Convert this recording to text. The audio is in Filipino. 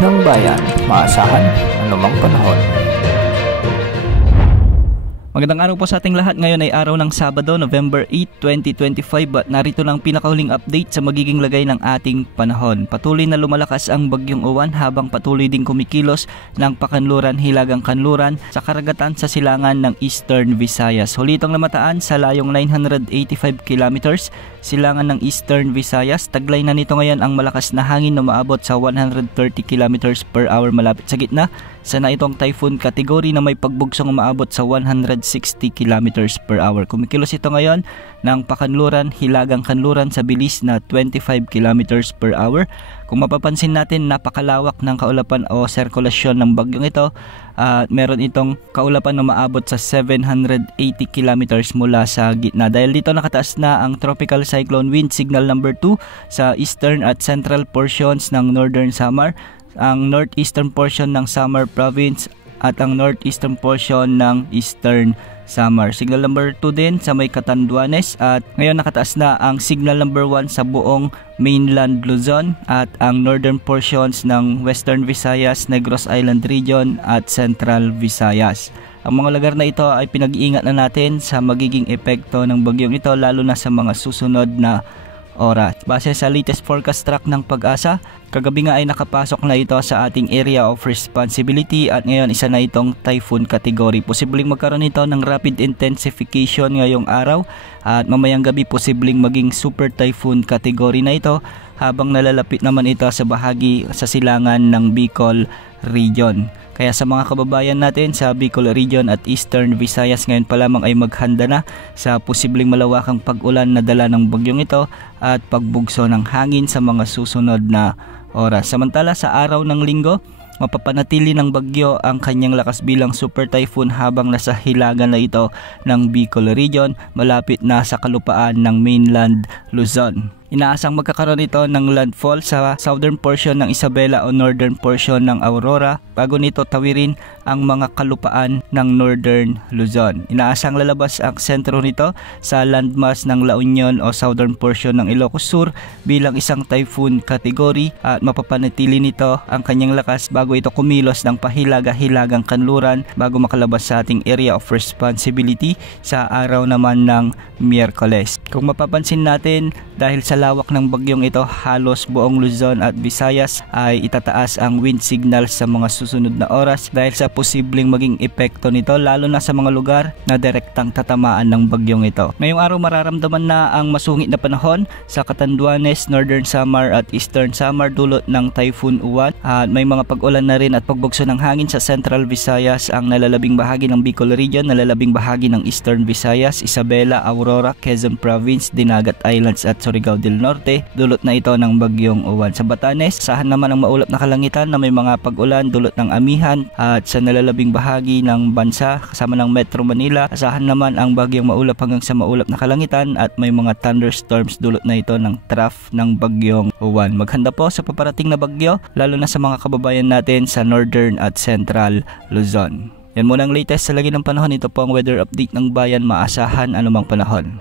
ng bayan, maasahan anumang panahon. Magandang araw po sa ating lahat. Ngayon ay araw ng Sabado, November 8, 2025 at narito lang pinakahuling update sa magiging lagay ng ating panahon. Patuloy na lumalakas ang bagyong Uwan habang patuloy ding kumikilos ng pakanluran, hilagang kanluran sa karagatan sa silangan ng Eastern Visayas. Huli itong namataan sa layong 985 kilometers, silangan ng Eastern Visayas. Taglay na nito ngayon ang malakas na hangin na umaabot sa 130 kilometers per hour malapit sa gitna. Sana itong typhoon category na may pagbugsong umaabot sa 160 kilometers per hour. Kumikilos ito ngayon ng pakanluran, hilagang kanluran sa bilis na 25 kilometers per hour. Kung mapapansin natin, napakalawak ng kaulapan o sirkulasyon ng bagyong ito. Meron itong kaulapan na maabot sa 780 kilometers mula sa gitna. Dahil dito nakataas na ang tropical cyclone wind signal number 2 sa eastern at central portions ng northern Samar, ang northeastern portion ng Samar province at ang northeastern portion ng eastern Samar. Signal number 2 din sa may Catanduanes at ngayon nakataas na ang signal number 1 sa buong mainland Luzon at ang northern portions ng Western Visayas, Negros Island region at Central Visayas. Ang mga lugar na ito ay pinag-iingat na natin sa magiging epekto ng bagyong ito lalo na sa mga susunod na oras. Base sa latest forecast track ng Pag-asa, kagabi nga ay nakapasok na ito sa ating area of responsibility at ngayon isa na itong typhoon category. Posibleng magkaroon ito ng rapid intensification ngayong araw at mamayang gabi posibleng maging super typhoon category na ito habang nalalapit naman ito sa bahagi sa silangan ng Bicol region. Kaya sa mga kababayan natin sa Bicol region at Eastern Visayas ngayon pa lamang ay maghanda na sa posibleng malawakang pag-ulan na dala ng bagyong ito at pagbugso ng hangin sa mga susunod na oras. Samantala sa araw ng Linggo, mapapanatili ng bagyo ang kanyang lakas bilang super typhoon habang nasa hilagan na ito ng Bicol region malapit na sa kalupaan ng mainland Luzon. Inaasang magkakaroon ito ng landfall sa southern portion ng Isabela o northern portion ng Aurora bago nito tawirin ang mga kalupaan ng northern Luzon. Inaasang lalabas ang sentro nito sa landmass ng La Union o southern portion ng Ilocos Sur bilang isang typhoon category at mapapanatili nito ang kanyang lakas bago ito kumilos ng pahilaga-hilagang kanluran bago makalabas sa ating area of responsibility sa araw naman ng Miyerkules. Kung mapapansin natin, dahil sa lawak ng bagyong ito, halos buong Luzon at Visayas ay itataas ang wind signal sa mga susunod na oras dahil sa posibleng maging epekto nito lalo na sa mga lugar na direktang tatamaan ng bagyong ito. Ngayong araw mararamdaman na ang masungit na panahon sa Catanduanes, Northern Samar at Eastern Samar dulot ng Typhoon Uwan at may mga pag-ulan na rin at pagbugso ng hangin sa Central Visayas, ang nalalabing bahagi ng Bicol region, nalalabing bahagi ng Eastern Visayas, Isabela, Aurora, Quezon Province, Dinagat Islands at Surigao del Norte, dulot na ito ng bagyong Uwan. Sa Batanes, asahan naman ang maulap na kalangitan na may mga pag-ulan dulot ng amihan at sa nalalabing bahagi ng bansa kasama ng Metro Manila, asahan naman ang bagyong maulap hanggang sa maulap na kalangitan at may mga thunderstorms dulot na ito ng trough ng bagyong Uwan. Maghanda po sa paparating na bagyo lalo na sa mga kababayan natin sa Northern at Central Luzon. Yan muna ang latest sa lagi ng panahon. Ito po ang weather update ng bayan, maasahan anumang panahon.